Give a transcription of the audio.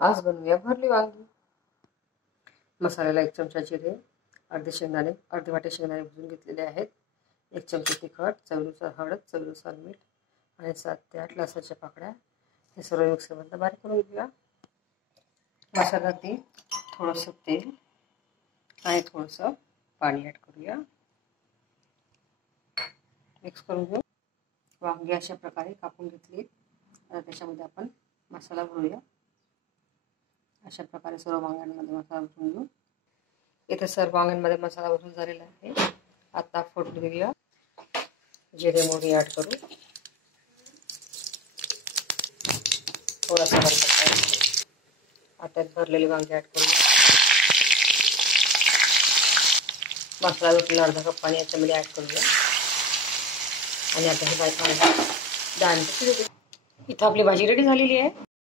आज बनवूया भरली वांगी। मसाल्याला 1 चमचा जिरे, अर्धे वाटे शेंगदाणे भुजून घेतलेले आहेत, 1 चमचा तिखट, चवीनुसार हळद, चवीनुसार मीठ आणि 7 ते 8 लसणाच्या पाकळ्या। हे सर्व मिक्सरमध्ये बारीक करून घेऊया। मसाल्यात थोडंसं तेल आणि थोडंसं पाणी ॲड करूया। मिक्स करून घेऊ। वांगी अशा प्रकारे कापून घेतली। आता त्याच्यामध्ये आपण मसाला भरूया। अशा प्रकारे सर्व वांग्यांमध्ये मसाला भरून घेऊ। इथे सर्व वांग्यांमध्ये मसाला भरून झालेला आहे। आता फोडणी देऊया। जिरे मोहरी ॲड करू। थोडासा आता भरलेली वांगी ॲड करू। मसाला भरून अर्धा कप पाणी याच्यामध्ये ॲड करूया आणि आता हे 10 मिनिटं शिजू दे। इथं आपली भाजी रेडी झालेली आहे।